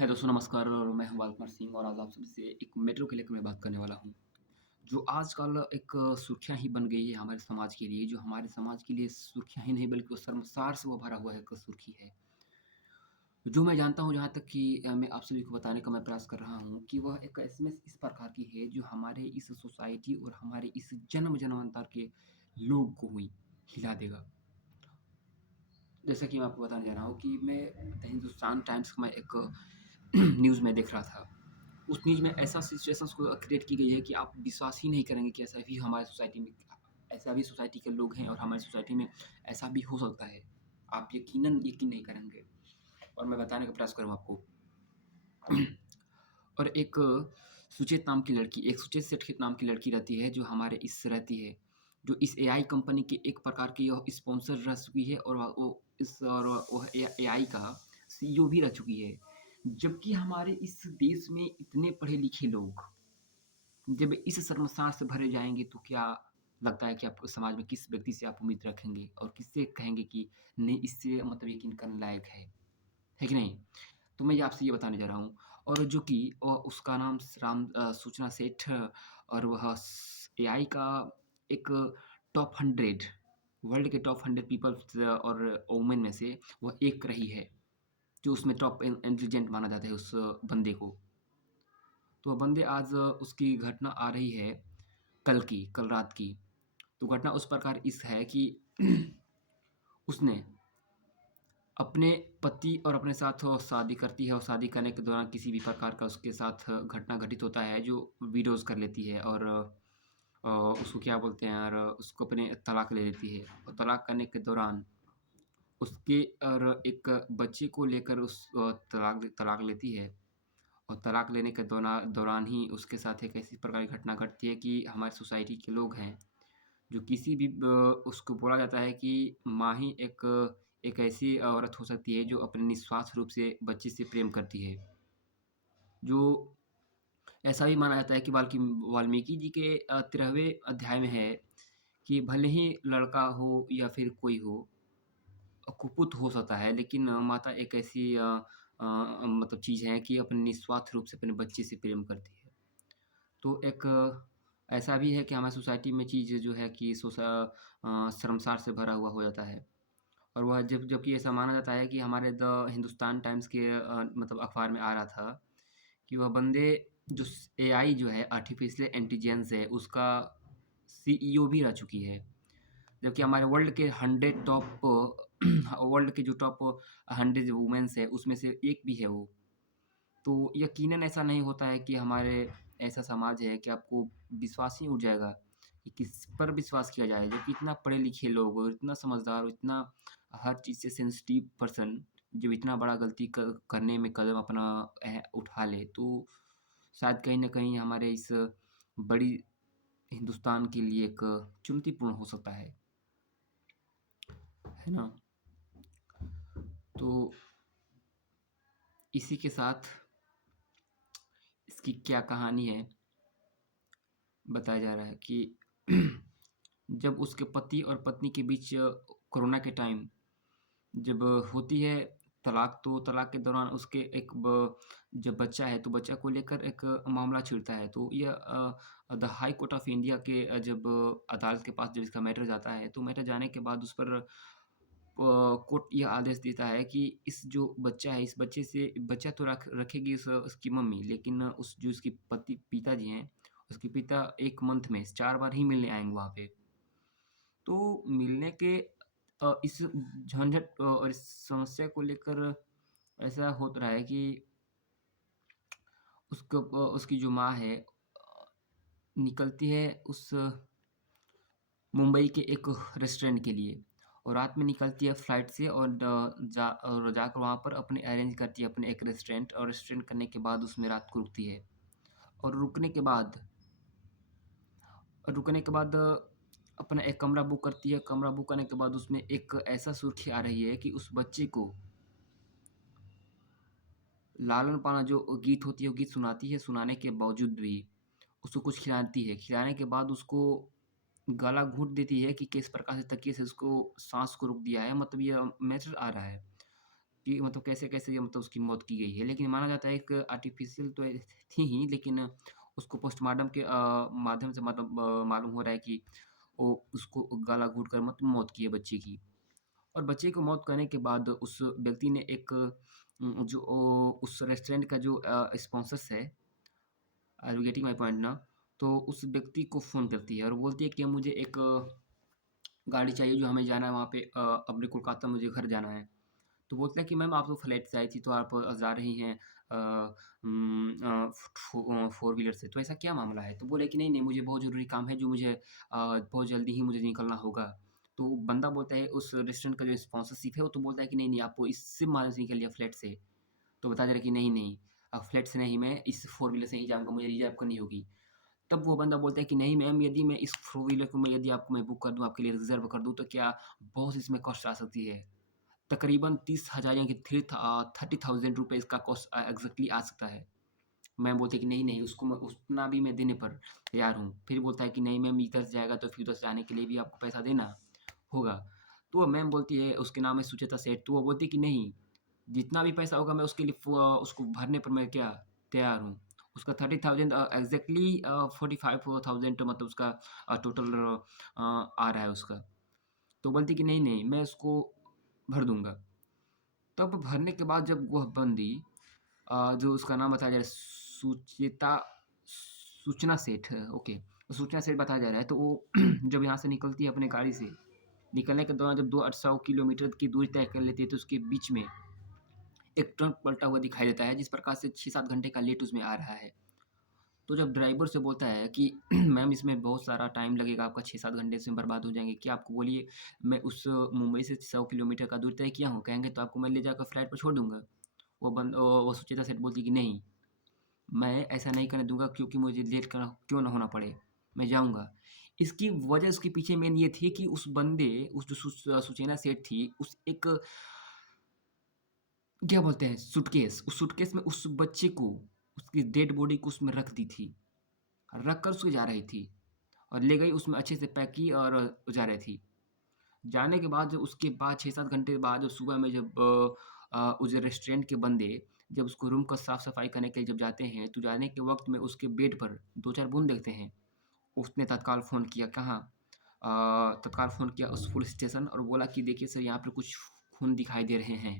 है दोस्तों नमस्कार और मैं हूँ बाल कुमार सिंह और आज आप सबसे एक मेट्रो को लेकर मैं बात करने वाला हूँ। जो आजकल एक सुर्खियाँ ही बन गई है हमारे समाज के लिए, जो हमारे समाज के लिए सुर्खियाँ ही नहीं बल्कि वो शर्मसार से वो भरा हुआ एक सुर्खी है। जो मैं जानता हूँ जहाँ तक कि मैं आप सभी को बताने का मैं प्रयास कर रहा हूँ कि वह एक एसएमएस इस प्रकार की है जो हमारे इस सोसाइटी और हमारे इस जन्म-जन्मांतर के लोग को ही हिला देगा। जैसा कि मैं आपको बताने जा रहा हूँ कि मैं द हिंदुस्तान टाइम्स का मैं एक न्यूज़ में देख रहा था। उस न्यूज़ में ऐसा सिचुएशंस को क्रिएट की गई है कि आप विश्वास ही नहीं करेंगे कि ऐसा भी सोसाइटी के लोग हैं और हमारी सोसाइटी में ऐसा भी हो सकता है। आप यकीन नहीं करेंगे और मैं बताने का प्रयास करूँगा आपको। और एक सुचेत सेठ नाम की लड़की रहती है जो हमारे इस रहती है, जो इस एआई कंपनी की एक प्रकार की यह स्पॉन्सर रह चुकी है और वह एआई का सीईओ भी रह चुकी है। जबकि हमारे इस देश में इतने पढ़े-लिखे लोग जब इस शर्मसार से भरे जाएँगे तो क्या लगता है कि आप समाज में किस व्यक्ति से आप उम्मीद रखेंगे और किससे कहेंगे कि नहीं इससे मतलब यकीन करने लायक है कि नहीं? तो मैं ये आपसे ये बताने जा रहा हूँ और जो कि उसका नाम सूचना सेठ और वह एआई का एक टॉप 100 वर्ल्ड के टॉप 100 पीपल्स और वुमेन में से वह एक रही है, जो उसमें टॉप इंटेलिजेंट माना जाता है उस बंदे को। तो वह बंदे आज उसकी घटना आ रही है कल रात की। तो घटना उस प्रकार इस है कि उसने अपने पति और अपने साथ वो शादी करती है और शादी करने के दौरान किसी भी प्रकार का उसके साथ घटना घटित होता है जो विडोज़ कर लेती है और उसको क्या बोलते हैं यार उसको अपने तलाक ले लेती है और तलाक करने के दौरान उसके और एक बच्चे को लेकर तलाक लेती है और तलाक लेने के दौरान ही उसके साथ एक ऐसी प्रकार की घटना घटती है कि हमारी सोसाइटी के लोग हैं जो किसी भी उसको बोला जाता है कि माँ ही एक ऐसी औरत हो सकती है जो अपने निस्वार्थ रूप से बच्चे से प्रेम करती है। जो ऐसा भी माना जाता है कि वाल्मीकि जी के 13वें अध्याय में है कि भले ही लड़का हो या फिर कोई हो कुपुत हो सकता है लेकिन माता एक ऐसी मतलब चीज़ है कि अपने निस्वार्थ रूप से अपने बच्चे से प्रेम करती है। तो एक ऐसा भी है कि हमारी सोसाइटी में चीज़ जो है कि शर्मसार से भरा हुआ हो जाता है। और वह जबकि ऐसा माना जाता है कि हमारे द हिंदुस्तान टाइम्स के मतलब अखबार में आ रहा था कि वह बंदे जो एआई जो है आर्टिफ़िशियल इंटेलिजेंस है उसका सीईओ भी रह चुकी है। जबकि हमारे वर्ल्ड के जो टॉप 100 वुमेन्स है उसमें से एक भी है वो। तो यकीनन ऐसा नहीं होता है कि हमारे ऐसा समाज है कि आपको विश्वास ही उठ जाएगा कि किस पर विश्वास किया जाए, जो कि इतना पढ़े-लिखे लोग और इतना समझदार और इतना हर चीज़ से सेंसिटिव पर्सन जो इतना बड़ा गलती करने में कदम अपना उठा ले, तो शायद कहीं न कहीं हमारे इस बड़ी हिंदुस्तान के लिए एक चुनौतीपूर्ण हो सकता है ना? तो इसी के साथ इसकी क्या कहानी है बताया जा रहा है कि जब उसके पति और पत्नी के बीच कोरोना के टाइम जब होती है तलाक, तो तलाक के दौरान उसके एक ब जब बच्चा है, तो बच्चा को लेकर एक मामला छिड़ता है। तो यह the high court of India के जब अदालत के पास जब इसका मैटर जाता है, तो मैटर जाने के बाद उस पर कोर्ट यह आदेश देता है कि इस जो बच्चा है, इस बच्चे से बच्चा तो रखेगी उसकी मम्मी, लेकिन उस जो उसके पिताजी हैं, उसके पिता 1 मंथ में 4 बार ही मिलने आएँगे वहाँ पे। तो मिलने के इस झंझट और इस समस्या को लेकर ऐसा होत रहा है कि उसकी जो माँ है निकलती है उस मुंबई के एक रेस्टोरेंट के लिए और रात में निकलती है फ्लाइट से और जाकर वहाँ पर अपने अरेंज करती है अपने एक रेस्टोरेंट और रेस्टोरेंट करने के बाद उसमें रात को रुकती है और रुकने के बाद अपना एक कमरा बुक करती है। कमरा बुक करने के बाद उसमें एक ऐसा सुर्खी आ रही है कि उस बच्चे को लालन-पालन जो गीत होती है, वो गीत सुनाती है, सुनाने के बावजूद भी उसको कुछ खिलाती है। खिलाने के बाद उसको गला घोंट देती है कि किस प्रकार से तकिए से उसको साँस को रोक दिया है, मतलब ये मैटर आ रहा है। कि मतलब कैसे-कैसे ये मतलब उसकी मौत की गई है। लेकिन माना जाता है एक आर्टिफ़िशियल तो थी ही, लेकिन उसको पोस्टमार्टम के माध्यम से मतलब मालूम हो रहा है कि वो उसको गला घोंट कर मत मौत की है बच्चे की। और बच्चे को मौत करने के बाद उस व्यक्ति ने एक जो उस रेस्टोरेंट का जो स्पॉन्सर्स है, are you getting my point now? तो उस व्यक्ति को फ़ोन करती है और बोलती है कि मुझे एक गाड़ी चाहिए जो हमें जाना है वहाँ पे अपने कोलकाता मुझे घर जाना है। तो बोलता है कि मैम आप तो फ्लाइट से आई थी तो आप जा रही हैं फ़ोर व्हीलर से, तो ऐसा क्या मामला है? तो बोले कि नहीं, नहीं मुझे बहुत ज़रूरी काम है जो मुझे बहुत जल्दी ही मुझे निकलना होगा। तो बंदा बोलता है उस रेस्टोरेंट का जो स्पॉन्सरशिप है वो तो बोलता है कि नहीं, नहीं आप इससे माध्यम से निकलिए फ्लाइट से। तो बताया जा रहा है कि नहीं, नहीं फ्लाइट से नहीं मैं इस फ़ोर व्हीलर से ही जाऊँगा, मुझे रिज़र्व करनी होगी। तब वो बंदा बोलता है कि नहीं मैम, यदि मैं इस फ़ोर व्हीलर को मैं यदि आपको मैं बुक कर दूँ, आपके लिए रिज़र्व कर दूँ तो क्या बहुत इसमें कॉस्ट आ सकती है। तकरीबन 30,000 यानी कि 30,000 रुपए इसका कॉस्ट एग्ज़ैक्टली आ सकता है। मैम बोलती है कि नहीं, नहीं उसको मैं उतना भी मैं देने पर तैयार हूँ। फिर बोलता है कि नहीं मैम इधर से जाएगा तो फिर उधर से आने के लिए भी आपको पैसा देना होगा। तो मैम बोलती है उसके नाम है सुचेता सेठ, तो वो बोलती है कि नहीं, जितना भी पैसा होगा मैं उसके लिए उसको भरने पर मैं क्या तैयार हूँ। उसका 30,000 एग्ज़ैक्टली 45,000 मतलब उसका टोटल आ रहा है उसका। तो बोलती है कि नहीं, नहीं मैं उसको भर दूँगा। तब भरने के बाद जब वह बंदी जो उसका नाम बताया जा रहा है सुचेता सूचना सेठ है, ओके। सूचना सेठ बताया जा रहा है तो वो जब यहाँ से निकलती है अपने गाड़ी से, निकलने के दौरान जब 2 किलोमीटर की दूरी तय कर लेती है तो उसके बीच में एक ट्रक पलटा हुआ दिखाई देता है जिस प्रकार से 6-7 घंटे का लेट उसमें आ रहा है। तो जब ड्राइवर से बोलता है कि मैम इसमें बहुत सारा टाइम लगेगा, आपका 6-7 घंटे इसमें बर्बाद हो जाएँगे, क्या आपको बोलिए मैं उस मुंबई से 100 किलोमीटर का दूरी तय किया हूँ, कहेंगे तो आपको मैं ले जाकर फ्लाइट पे छोड़ दूँगा। वो सुचेता सेठ बोलती कि नहीं, मैं ऐसा नहीं करने दूँगा क्योंकि मुझे लेट करना क्यों ना होना पड़े, मैं जाऊँगा। इसकी वजह उसके पीछे मेन ये थी कि उस बंदे उस जो सुचेना सेठ थी, उस एक क्या बोलते हैं सूटकेस, उस सूटकेस में उस बच्चे को, उसकी डेड बॉडी को उसमें रख दी थी। रख कर उसको जा रही थी और ले गई उसमें अच्छे से पैक की और जा रही थी। जाने के बाद जब उसके बाद 6-7 घंटे बाद जब सुबह में जब उस रेस्टोरेंट के बंदे जब उसको रूम का साफ-सफाई करने के लिए जब जाते हैं, तो जाने के वक़्त में उसके बेड पर 2-4 बूंद देखते हैं। उसने तत्काल फ़ोन किया कहाँ? तत्काल फ़ोन किया उस पुलिस स्टेशन और बोला कि देखिए सर यहाँ पे कुछ खून दिखाई दे रहे हैं।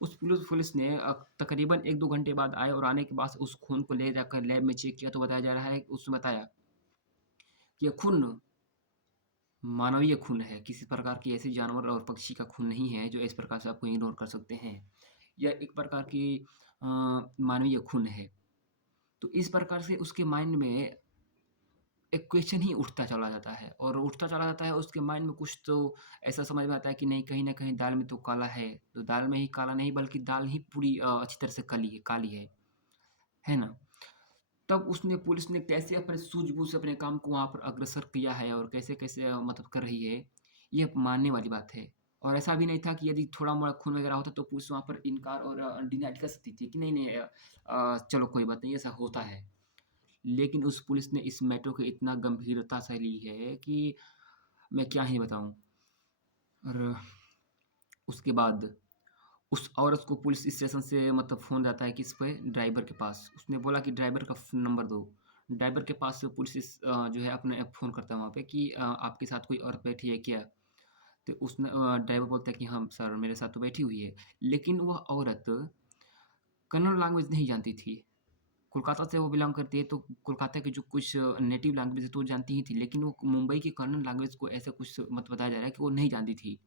उस पुलिस ने तकरीबन 1-2 घंटे बाद आए और आने के बाद उस खून को ले जाकर लैब में चेक किया तो बताया जा रहा है उसने बताया कि ये खून मानवीय खून है, किसी प्रकार की ऐसे जानवर और पक्षी का खून नहीं है, जो इस प्रकार से आपको इग्नोर कर सकते हैं। यह एक प्रकार की मानवीय खून है। तो इस प्रकार से उसके माइंड में एक क्वेश्चन ही उठता चला जाता है और उठता चला जाता है उसके माइंड में कुछ तो ऐसा समझ में आता है कि नहीं कहीं न कहीं दाल में तो काला है। तो दाल में ही काला नहीं बल्कि दाल ही पूरी अच्छी तरह से काली है ना? तब उसने पुलिस ने कैसे अपने सूझबूझ से अपने काम को वहाँ पर अग्रसर किया है और कैसे-कैसे मतलब कर रही है, ये मानने वाली बात है। और ऐसा भी नहीं था कि यदि थोड़ा-मोड़ा खून वगैरह होता तो पुलिस वहाँ पर इनकार और डिनाई कर सकती थी कि नहीं-नहीं चलो कोई बात नहीं ऐसा होता है। लेकिन उस पुलिस ने इस मैटर को इतना गंभीरता से ली है कि मैं क्या ही बताऊँ। और उसके बाद उस औरत को पुलिस स्टेशन से मतलब फ़ोन जाता है किस पे ड्राइवर के पास। उसने बोला कि ड्राइवर का नंबर दो। ड्राइवर के पास से पुलिस जो है अपने फ़ोन करता है वहाँ पे कि आपके साथ कोई औरत बैठी है क्या? तो उसने ड्राइवर बोलता है कि हाँ सर मेरे साथ तो बैठी हुई है। लेकिन वह औरत कन्नड़ लैंग्वेज नहीं जानती थी। कोलकाता से वो बिलॉन्ग करती है तो कोलकाता की जो कुछ नेटिव लैंग्वेज है तो वो जानती ही थी। लेकिन वो मुंबई की कन्नड़ लैंग्वेज को ऐसा कुछ मत बताया जा रहा है कि वो नहीं जानती थी।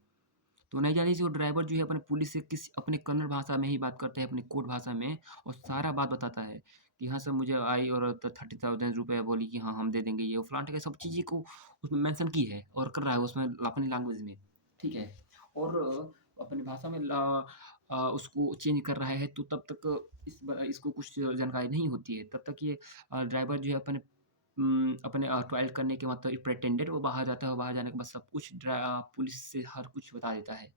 तो नहीं जाने से वो ड्राइवर जो है अपने पुलिस से किस अपने कन्नड़ भाषा में ही बात करता है, अपनी कोड भाषा में और सारा बात बताता है कि हाँ सर मुझे आई और 30,000 रुपए बोली कि हाँ, हम दे देंगे ये वो फलाना सब चीज़ें को उसमें मेंशन की है और कर रहा है उसमें अपनी लैंग्वेज में, ठीक है? और अपनी भाषा में उसको चेंज कर रहा है तो तब तक इसको कुछ जानकारी नहीं होती है। तब तक ये ड्राइवर जो है अपने टॉयलेट करने के मतलब प्रिटेंडेड वो बाहर जाता है और बाहर जाने के बाद सब कुछ पुलिस से हर कुछ बता देता है,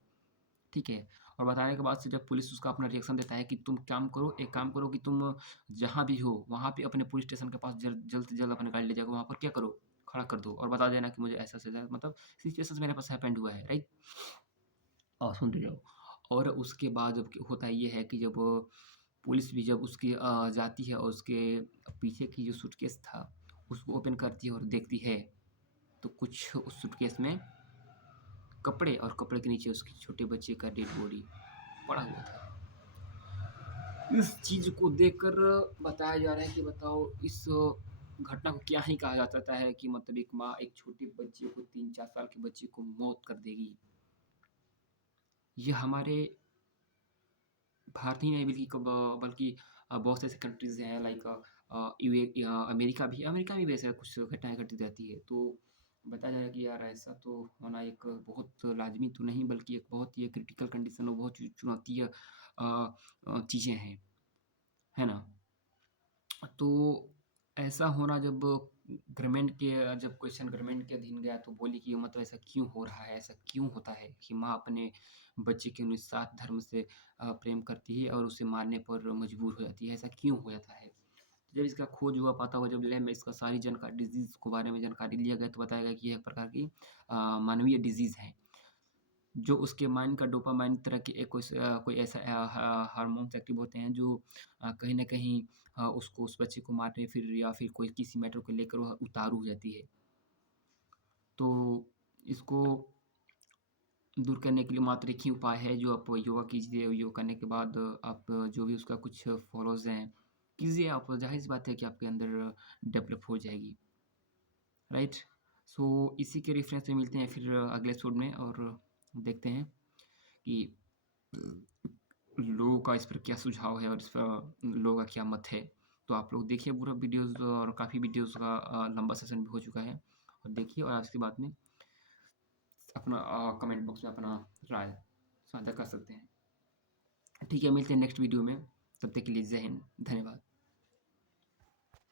ठीक है? और बताने के बाद से जब पुलिस उसका अपना रिएक्शन देता है कि तुम काम करो, एक काम करो कि तुम जहाँ भी हो, वहाँ पे अपने पुलिस स्टेशन के पास जल्द से जल्द अपनी गाड़ी ले जाकर वहाँ पर क्या करो, खड़ा कर दो और बता देना कि मुझे ऐसा-ऐसा मतलब सिचुएशंस मेरे पास हैपेंड हुआ है, राइट? सुनते जाओ। और उसके बाद जब होता ये है कि जब पुलिस भी जब उसकी जाती है और उसके पीछे की जो सूटकेस था, उसको ओपन करती है और देखती है, तो कुछ उस सूटकेस में कपड़े और कपड़े के नीचे उसके छोटे बच्चे का डेड बॉडी पड़ा हुआ था। इस चीज़ को देखकर बताया जा रहा है कि बताओ इस घटना को क्या ही कहा जा सकता है कि मतलब एक माँ एक छोटे बच्चे को 3-4 साल के बच्चे को मौत कर देगी। ये हमारे भारत ही नहीं बल्कि बहुत से ऐसे कंट्रीज़ हैं लाइक अमेरिका में भी ऐसे कुछ घटनाएँ घटित रहती है। तो बताया जा रहा है कि यार ऐसा तो होना एक बहुत लाज़मी तो नहीं बल्कि एक बहुत ही क्रिटिकल कंडीशन और बहुत चुनौतीय चीज़ें हैं। है ना? तो ऐसा होना जब क्वेश्चन गवर्नमेंट के अधीन गया तो बोली कि मतलब ऐसा क्यों हो रहा है? ऐसा क्यों होता है कि माँ अपने बच्चे के निस्वार्थ धर्म से प्रेम करती है और उसे मारने पर मजबूर हो जाती है, ऐसा क्यों हो जाता है? जब इसका खोज हुआ, पता हुआ, जब लैब में इसका सारी जानकारी डिज़ीज़ के बारे में जानकारी लिया गया तो बताया गया कि यह एक प्रकार की मानवीय डिज़ीज़ है। जो उसके माइंड का डोपामाइन तरह के कोई ऐसा हार्मोन्स एक्टिव होते हैं जो कहीं न कहीं उसको उस बच्चे को मारने फिर या फिर कोई किसी मैटर को लेकर वह उतारू हो जाती है। तो इसको दूर करने के लिए मात्र एक ही उपाय है जो आप योगा कीजिए। योगा करने के बाद आप जो भी उसका कुछ फ़ॉलोज़ हैं, कीजिए आप। ज़ाहिर-सी बात है कि आपके अंदर डेवलप हो जाएगी, राइट? सो इसी के रेफ़रेंस में मिलते हैं फिर अगले एपिसोड में और देखते हैं कि लोगों का इस पर क्या सुझाव है और इस पर लोगों का क्या मत है। तो आप लोग देखिए पूरा वीडियोज़ और काफ़ी वीडियोज़ का लंबा सेशन भी हो चुका है और देखिए और आज के बाद में अपना कमेंट बॉक्स में अपना राय साझा कर सकते हैं। ठीक है, मिलते हैं नेक्स्ट वीडियो में। तब तक के लिए जय हिंद, धन्यवाद।